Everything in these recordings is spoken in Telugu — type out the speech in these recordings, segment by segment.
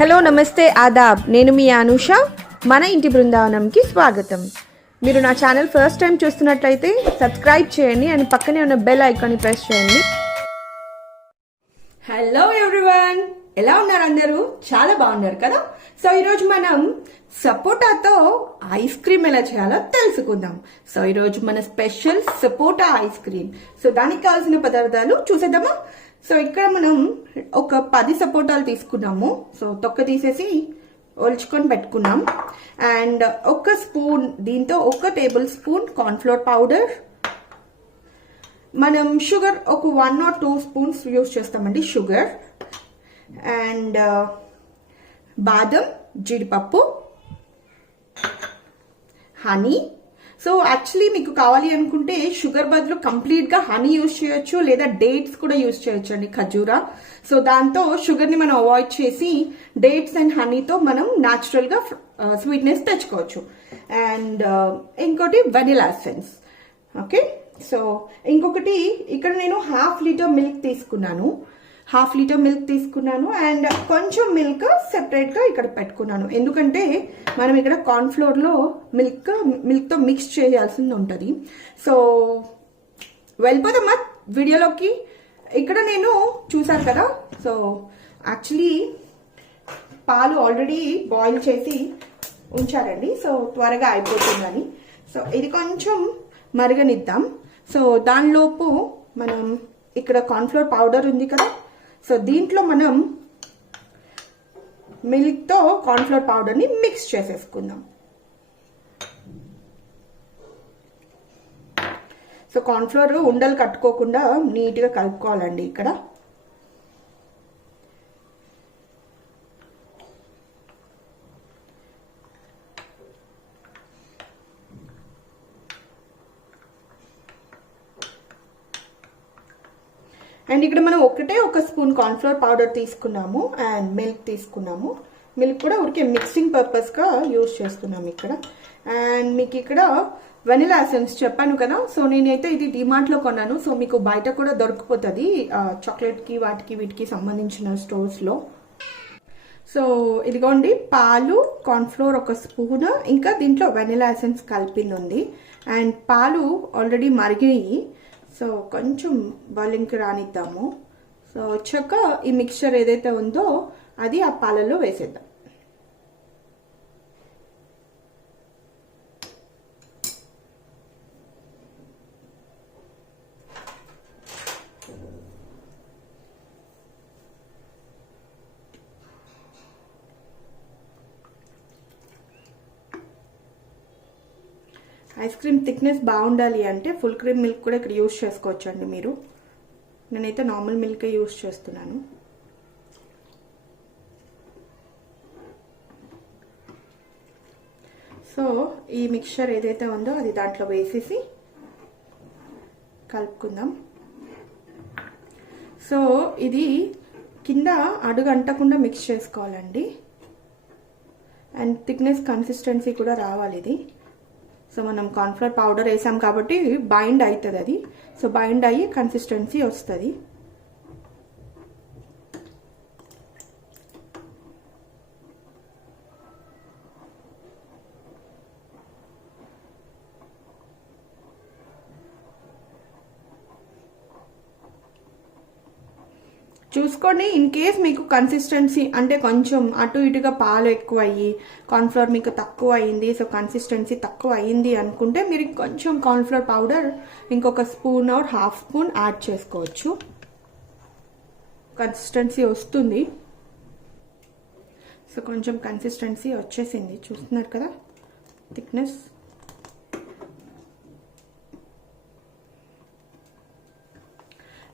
హలో నమస్తే ఆదాబ్, నేను మీ అనుష. మన ఇంటి బృందావనంకి స్వాగతం. మీరు నా ఛానల్ ఫస్ట్ టైం చూస్తున్నట్లయితే సబ్స్క్రైబ్ చేయండి అండ్ పక్కనే ఉన్న బెల్ ఐకాన్ని ప్రెస్ చేయండి. హలో ఎవ్రీవన్, ఎలా ఉన్నారు అందరూ? చాలా బాగున్నారు కదా. సో ఈరోజు మనం సపోటాతో ఐస్ క్రీమ్ ఎలా చేయాలో తెలుసుకుందాం. సో ఈరోజు మన స్పెషల్ సపోటా ఐస్ క్రీమ్. సో దానికి కావాల్సిన పదార్థాలు చూసేద్దామా. సో ఇక్కడ మనం ఒక 10 సపోటాలు తీసుకున్నాము. సో తొక్క తీసేసి ఒలుచుకొని పెట్టుకున్నాం. అండ్ ఒక స్పూన్, దీంతో ఒక టేబుల్ స్పూన్ కార్న్ఫ్లోర్ పౌడర్. మనం షుగర్ ఒక 1 or 2 స్పూన్స్ యూస్ చేస్తామండి షుగర్. అండ్ బాదం, జీడిపప్పు, హనీ. సో యాక్చువల్లీ మీకు కావాలి అనుకుంటే షుగర్ బదులు కంప్లీట్గా హనీ యూజ్ చేయొచ్చు, లేదా డేట్స్ కూడా యూజ్ చేయొచ్చు అండి, ఖజూరా. సో దాంతో షుగర్ని మనం అవాయిడ్ చేసి డేట్స్ అండ్ హనీతో మనం న్యాచురల్గా స్వీట్నెస్ తెచ్చుకోవచ్చు. అండ్ ఇంకోటి వెనిలా ఎసెన్స్. ఓకే, సో ఇంకొకటి ఇక్కడ నేను 1/2 లీటర్ మిల్క్ తీసుకున్నాను. 1/2 లీటర్ మిల్క్ తీసుకున్నాను అండ్ కొంచెం మిల్క్ సెపరేట్గా ఇక్కడ పెట్టుకున్నాను. ఎందుకంటే మనం ఇక్కడ కార్న్ఫ్లోర్లో మిల్క్తో మిక్స్ చేయాల్సింది ఉంటుంది. సో వెళ్ళిపోతామా వీడియోలోకి. ఇక్కడ నేను చూసాను కదా, సో యాక్చువల్లీ పాలు ఆల్రెడీ బాయిల్ చేసి ఉంచారండి. సో త్వరగా అయిపోతుందని. సో ఇది కొంచెం మరగనిద్దాం. సో దానిలోపు మనం ఇక్కడ కార్న్ఫ్లోర్ పౌడర్ ఉంది కదా, సో దీంట్లో మనం మిల్క్తో కార్న్ఫ్లోర్ పౌడర్ని మిక్స్ చేసేసుకుందాం. సో కార్న్ఫ్లోర్ ఉండలు కట్టుకోకుండా నీట్గా కలుపుకోవాలండి ఇక్కడ. అండ్ ఇక్కడ మనం ఒక స్పూన్ కార్న్ఫ్లోర్ పౌడర్ తీసుకున్నాము అండ్ మిల్క్ తీసుకున్నాము. మిల్క్ కూడా ఊరికే మిక్సింగ్ పర్పస్గా యూజ్ చేస్తున్నాము ఇక్కడ. అండ్ మీకు ఇక్కడ వెనిలా ఎసెన్స్ చెప్పాను కదా, సో నేనైతే ఇది డిమార్ట్లో కొన్నాను. సో మీకు బయట కూడా దొరికిపోతుంది చాక్లెట్కి వీటికి సంబంధించిన స్టోర్స్లో. సో ఇదిగోండి, పాలు, కార్న్ఫ్లోర్ ఒక స్పూన్, ఇంకా దీంట్లో వెనిలా ఎసెన్స్ కలిపింది ఉంది. అండ్ పాలు ఆల్రెడీ మరిగినాయి. సో కొంచెం బాయిలింగ్కి రానిద్దాము. సో వచ్చాక ఈ మిక్చర్ ఏదైతే ఉందో అది ఆ పాలల్లో వేసేద్దాం. ఐస్ క్రీమ్ థిక్నెస్ బాగుండాలి అంటే ఫుల్ క్రీమ్ మిల్క్ కూడా ఇక్కడ యూజ్ చేసుకోవచ్చు అండి మీరు. నేనైతే నార్మల్ మిల్కే యూజ్ చేస్తున్నాను. సో ఈ మిక్చర్ ఏదైతే ఉందో అది దాంట్లో వేసేసి కలుపుకుందాం. సో ఇది కింద అడుగు అంటకుండా మిక్స్ చేసుకోవాలండి. అండ్ థిక్నెస్ కన్సిస్టెన్సీ కూడా రావాలి ఇది. సో మనం కార్న్ఫ్లోర్ పౌడర్ వేసాం కాబట్టి బైండ్ అవుతుంది అది. సో బైండ్ అయ్యి కన్సిస్టెన్సీ వస్తుంది. చూసుకోండి, ఇన్ కేస్ మీకు కన్సిస్టెన్సీ అంటే కొంచెం అటు ఇటుగా పాలు ఎక్కువ అయ్యి కార్న్ఫ్లోర్ మీకు తక్కువ అయింది, సో కన్సిస్టెన్సీ తక్కువ అయింది అనుకుంటే మీరు కొంచెం కార్న్ఫ్లోర్ పౌడర్ ఇంకొక స్పూన్ ఆర్ 1/2 స్పూన్ యాడ్ చేసుకోవచ్చు. కన్సిస్టెన్సీ వస్తుంది. సో కొంచెం కన్సిస్టెన్సీ వచ్చేసింది, చూస్తున్నారు కదా థిక్నెస్.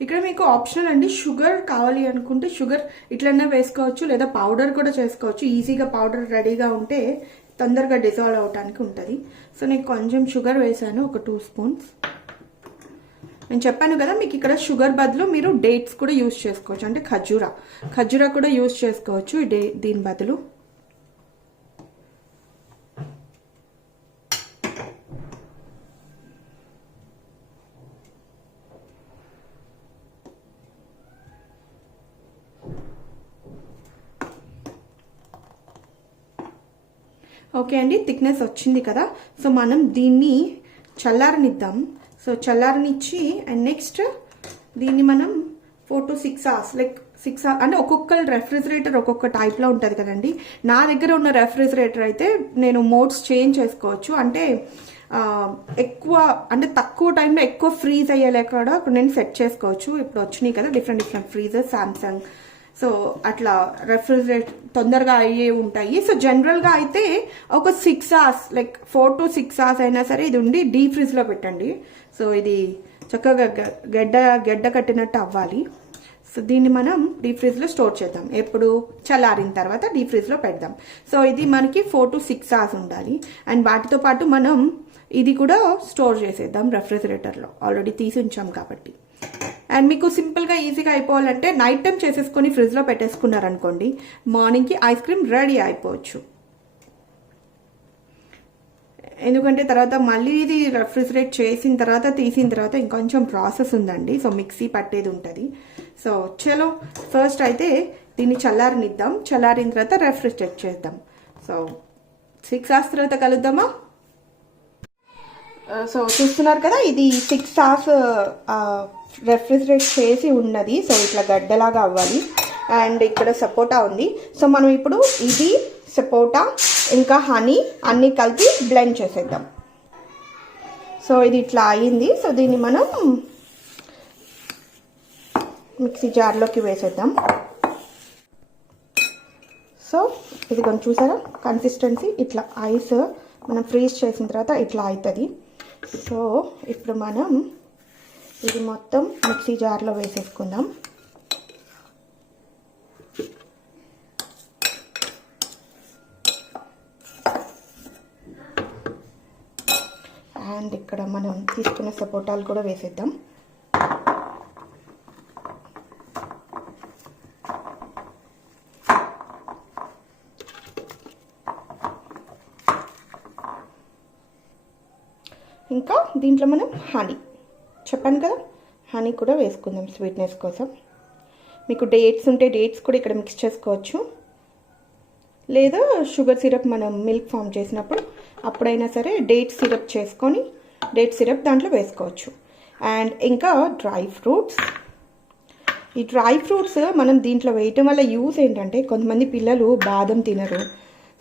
ఇక్కడ మీకు ఆప్షనల్ అండి, షుగర్ కావాలి అనుకుంటే షుగర్ ఇట్లన్నా వేసుకోవచ్చు, లేదా పౌడర్ కూడా చేసుకోవచ్చు. ఈజీగా పౌడర్ రెడీగా ఉంటే తొందరగా డిజాల్వ్ అవడానికి ఉంటుంది. సో నేను కొంచెం షుగర్ వేసాను, ఒక 2 స్పూన్స్. నేను చెప్పాను కదా మీకు ఇక్కడ షుగర్ బదులు మీరు డేట్స్ కూడా యూజ్ చేసుకోవచ్చు, అంటే ఖజూరా కూడా యూజ్ చేసుకోవచ్చు దీని బదులు. ఓకే అండి, థిక్నెస్ వచ్చింది కదా. సో మనం దీన్ని చల్లారనిద్దాం. సో చల్లారనిచ్చి అండ్ నెక్స్ట్ దీన్ని మనం 4 to 6 hours లైక్ 6 hours అంటే ఒక్కొక్క రెఫ్రిజిరేటర్ ఒక్కొక్క టైప్లో ఉంటుంది కదండి. నా దగ్గర ఉన్న రెఫ్రిజిరేటర్ అయితే నేను మోడ్స్ చేంజ్ చేసుకోవచ్చు. అంటే ఎక్కువ అంటే తక్కువ టైంలో ఎక్కువ ఫ్రీజ్ అయ్యేలా కూడా నేను సెట్ చేసుకోవచ్చు. ఇప్పుడు వచ్చినాయి కదా డిఫరెంట్ ఫ్రీజర్ సామ్సంగ్. సో అట్లా రెఫ్రిజిరేట్ తొందరగా అయ్యే ఉంటాయి. సో జనరల్గా అయితే ఒక 6 hours లైక్ 4 to 6 hours అయినా సరే ఇది ఉండి డీప్ ఫ్రిడ్జ్లో పెట్టండి. సో ఇది చక్కగా గడ్డ కట్టినట్టు అవ్వాలి. సో దీన్ని మనం డీప్ ఫ్రిడ్జ్లో స్టోర్ చేద్దాం. ఎప్పుడు చల్లారిన తర్వాత డీప్ ఫ్రిడ్జ్లో పెడదాం. సో ఇది మనకి 4 to 6 hours ఉండాలి. అండ్ వాటితో పాటు మనం ఇది కూడా స్టోర్ చేసేద్దాం రెఫ్రిజిరేటర్లో, ఆల్రెడీ తీసి ఉంచాం కాబట్టి. అండ్ మీకు సింపుల్గా ఈజీగా అయిపోవాలంటే నైట్ టైం చేసేసుకొని ఫ్రిడ్జ్లో పెట్టేసుకున్నారనుకోండి, మార్నింగ్కి ఐస్ క్రీమ్ రెడీ అయిపోవచ్చు. ఎందుకంటే తర్వాత మళ్ళీ ఇది రెఫ్రిజిరేట్ చేసిన తర్వాత తీసిన తర్వాత ఇంకొంచెం ప్రాసెస్ ఉందండి. సో మిక్సీ పట్టేది ఉంటుంది. సో చలో ఫస్ట్ అయితే దీన్ని చల్లారనిద్దాం. చల్లారిన తర్వాత రెఫ్రిజిరేట్ చేద్దాం. సో 6 hours తర్వాత కలుద్దామా? సో చూస్తున్నారు కదా, ఇది 6 hours రెఫ్రిజిరేట్ చేసి ఉన్నది. సో ఇట్లా గడ్డలాగా అవ్వాలి. అండ్ ఇక్కడ సపోటా ఉంది. సో మనం ఇప్పుడు ఇది సపోటా ఇంకా హనీ అన్నీ కలిపి బ్లెండ్ చేసేద్దాం. సో ఇది ఇట్లా అయ్యింది. సో దీన్ని మనం మిక్సీ జార్లోకి వేసేద్దాం. సో ఇది కొంచెం చూసారా కన్సిస్టెన్సీ, ఇట్లా ఐస్ మనం ఫ్రీజ్ చేసిన తర్వాత ఇట్లా అవుతుంది. సో ఇప్పుడు మనం ఇది మొత్తం మిక్సీ జార్లో వేసేసుకుందాం. అండ్ ఇక్కడ మనం తీసుకున్న సపోటాలు కూడా వేసేద్దాం. ఇంకా దీంట్లో మనం హనీ చెప్పాను కదా, హనీ కూడా వేసుకుందాం స్వీట్నెస్ కోసం. మీకు డేట్స్ ఉంటే డేట్స్ కూడా ఇక్కడ మిక్స్ చేసుకోవచ్చు. లేదా షుగర్ సిరప్ మనం మిల్క్ ఫామ్ చేసినప్పుడు అప్పుడైనా సరే డేట్ సిరప్ చేసుకొని డేట్ సిరప్ దాంట్లో వేసుకోవచ్చు. అండ్ ఇంకా డ్రై ఫ్రూట్స్. ఈ డ్రై ఫ్రూట్స్ మనం దీంట్లో వేయటం వల్ల యూస్ ఏంటంటే, కొంతమంది పిల్లలు బాదం తినరు,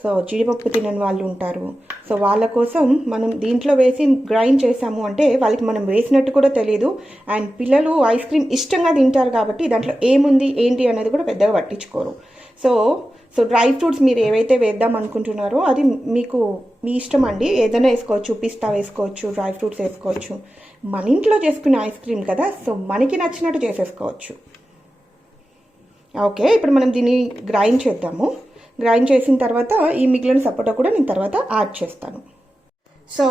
సో జీడిపప్పు తినని వాళ్ళు ఉంటారు. సో వాళ్ళ కోసం మనం దీంట్లో వేసి గ్రైండ్ చేసాము అంటే వాళ్ళకి మనం వేసినట్టు కూడా తెలియదు. అండ్ పిల్లలు ఐస్ క్రీమ్ ఇష్టంగా తింటారు కాబట్టి దాంట్లో ఏముంది ఏంటి అనేది కూడా పెద్దగా పట్టించుకోరు. సో డ్రై ఫ్రూట్స్ మీరు ఏవైతే వేద్దాం అనుకుంటున్నారో అది మీకు మీ ఇష్టం అండి. ఏదైనా వేసుకోవచ్చు, పిస్తా వేసుకోవచ్చు, డ్రై ఫ్రూట్స్ వేసుకోవచ్చు. మన ఇంట్లో చేసుకునే ఐస్ క్రీమ్ కదా, సో మనకి నచ్చినట్టు చేసేసుకోవచ్చు. ఓకే, ఇప్పుడు మనం దీన్ని గ్రైండ్ చేద్దాము. గ్రైండ్ చేసిన తర్వాత ఈ మిగిలిన సపోటా కూడా నేను తర్వాత యాడ్ చేస్తాను. సో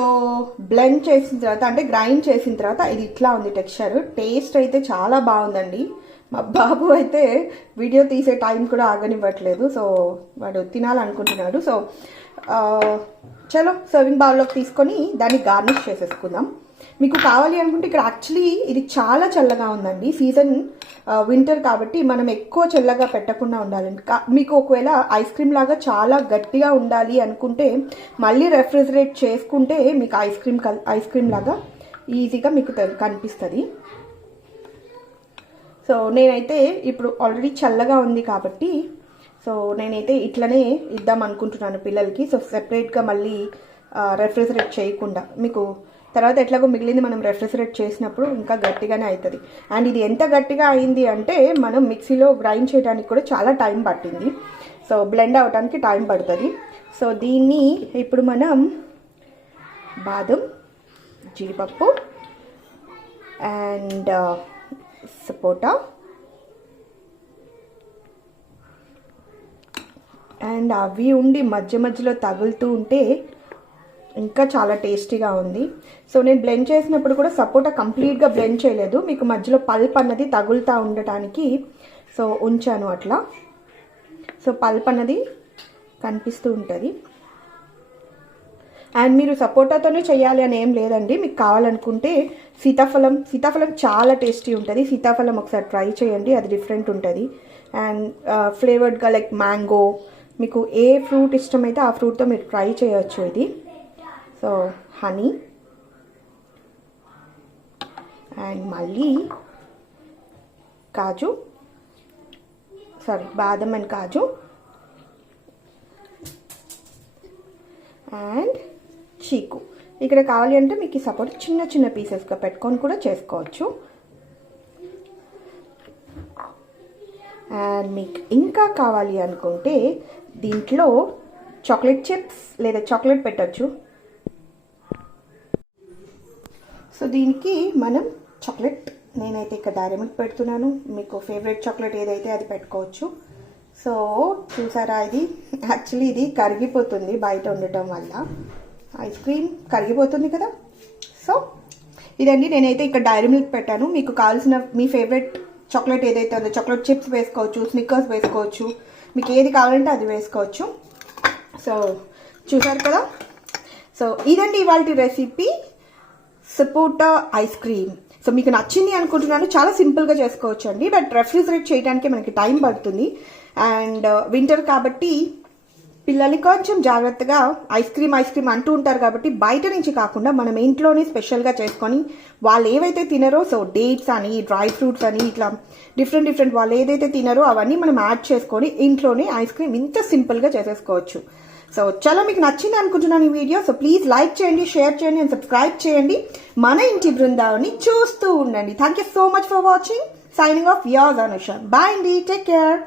బ్లెండ్ చేసిన తర్వాత అంటే గ్రైండ్ చేసిన తర్వాత ఇది ఇట్లా ఉంది టెక్స్చర్. టేస్ట్ అయితే చాలా బాగుందండి. మా బాబు అయితే వీడియో తీసే టైం కూడా ఆగనివ్వట్లేదు. సో వాడు తినాలనుకుంటున్నాడు. సో చలో సర్వింగ్ బౌల్లోకి తీసుకొని దాన్ని గార్నిష్ చేసేసుకుందాం. మీకు కావాలి అనుకుంటే ఇక్కడ యాక్చువల్లీ ఇది చాలా చల్లగా ఉందండి. సీజన్ వింటర్ కాబట్టి మనం ఎక్కువ చల్లగా పెట్టకుండా ఉండాలండి. మీకు ఒకవేళ ఐస్ క్రీమ్ లాగా చాలా గట్టిగా ఉండాలి అనుకుంటే మళ్ళీ రెఫ్రిజిరేట్ చేసుకుంటే మీకు ఐస్ క్రీమ్ లాగా ఈజీగా మీకు కనిపిస్తుంది. సో నేనైతే ఇప్పుడు ఆల్రెడీ చల్లగా ఉంది కాబట్టి సో నేనైతే ఇట్లనే ఇద్దాం అనుకుంటున్నాను పిల్లలకి. సో సెపరేట్గా మళ్ళీ రెఫ్రిజిరేట్ చేయకుండా, మీకు తర్వాత ఎట్లాగో మిగిలింది మనం రెఫ్రిజిరేట్ చేసినప్పుడు ఇంకా గట్టిగానే అవుతుంది. అండ్ ఇది ఎంత గట్టిగా అయింది అంటే మనం మిక్సీలో గ్రైండ్ చేయడానికి కూడా చాలా టైం పట్టింది. సో బ్లెండ్ అవ్వడానికి టైం పడుతుంది. సో దీన్ని ఇప్పుడు మనం బాదం, జీడిపప్పు అండ్ సపోటా అండ్ అవి ఉండి మధ్య మధ్యలో తగులుతూ ఉంటే ఇంకా చాలా టేస్టీగా ఉంది. సో నేను బ్లెండ్ చేసినప్పుడు కూడా సపోటా కంప్లీట్గా బ్లెండ్ చేయలేదు, మీకు మధ్యలో పల్ప్ అన్నది తగులుతూ ఉండటానికి సో ఉంచాను అట్లా. సో పల్ప్ అన్నది కనిపిస్తూ ఉంటుంది. అండ్ మీరు సపోటాతోనే చేయాలి అని ఏం లేదండి. మీకు కావాలనుకుంటే సీతాఫలం చాలా టేస్టీ ఉంటుంది. సీతాఫలం ఒకసారి ట్రై చేయండి, అది డిఫరెంట్ ఉంటుంది. అండ్ ఫ్లేవర్డ్గా లైక్ మ్యాంగో మీకు ఏ ఫ్రూట్ ఇష్టమైతే ఆ ఫ్రూట్తో మీరు ట్రై చేయొచ్చు ఇది. సో హనీ అండ్ మళ్ళీ కాజు, బాదం అండ్ కాజు అండ్ చీకు. ఇక్కడ కావాలి అంటే మీకు సపోర్ట్ చిన్న చిన్న పీసెస్గా పెట్టుకొని కూడా చేసుకోవచ్చు. అండ్ మీకు ఇంకా కావాలి అనుకుంటే దీంట్లో చాక్లెట్ చిప్స్ లేదా చాక్లెట్ పెట్టచ్చు. సో దీనికి మనం చాక్లెట్, నేనైతే ఇక్కడ డైరీ మిల్క్ పెడుతున్నాను. మీకు ఫేవరెట్ చాక్లెట్ ఏదైతే అది పెట్టుకోవచ్చు. సో చూసారా, ఇది యాక్చువల్లీ ఇది కరిగిపోతుంది బయట ఉండటం వల్ల. ఐస్ క్రీమ్ కరిగిపోతుంది కదా. సో ఇదండి, నేనైతే ఇక్కడ డైరీ మిల్క్ పెట్టాను. మీకు కావాల్సిన మీ ఫేవరెట్ చాక్లెట్ ఏదైతే ఉందో చాక్లెట్ చిప్స్ వేసుకోవచ్చు, స్నిక్కర్స్ వేసుకోవచ్చు, మీకు ఏది కావాలంటే అది వేసుకోవచ్చు. సో చూసారు కదా. సో ఇదండి ఇవాళ రెసిపీ, సపోటా ఐస్ క్రీమ్. సో మీకు నచ్చింది అనుకుంటున్నాను. చాలా సింపుల్గా చేసుకోవచ్చు అండి, బట్ రెఫ్రిజిరేట్ చేయడానికి మనకి టైం పడుతుంది. అండ్ వింటర్ కాబట్టి పిల్లలు కొంచెం జాగ్రత్తగా ఐస్ క్రీమ్ అంటూ ఉంటారు కాబట్టి బయట నుంచి కాకుండా మనం ఇంట్లోనే స్పెషల్గా చేసుకొని వాళ్ళు ఏవైతే తినరో, సో డేట్స్ అని, డ్రై ఫ్రూట్స్ అని, ఇట్లా డిఫరెంట్ వాళ్ళు ఏదైతే తినరో అవన్నీ మనం యాడ్ చేసుకొని ఇంట్లోనే ఐస్ క్రీమ్ ఇంత సింపుల్గా చేసేసుకోవచ్చు. సో చాలా మీకు నచ్చింది అనుకుంటున్నాను ఈ వీడియో. సో ప్లీజ్ లైక్ చేయండి, షేర్ చేయండి అండ్ సబ్స్క్రైబ్ చేయండి. మన ఇంటి బృందావని చూస్తూ ఉండండి. Thank you so much for watching. Signing off yours Anusha. Bye అండి, టేక్ కేర్.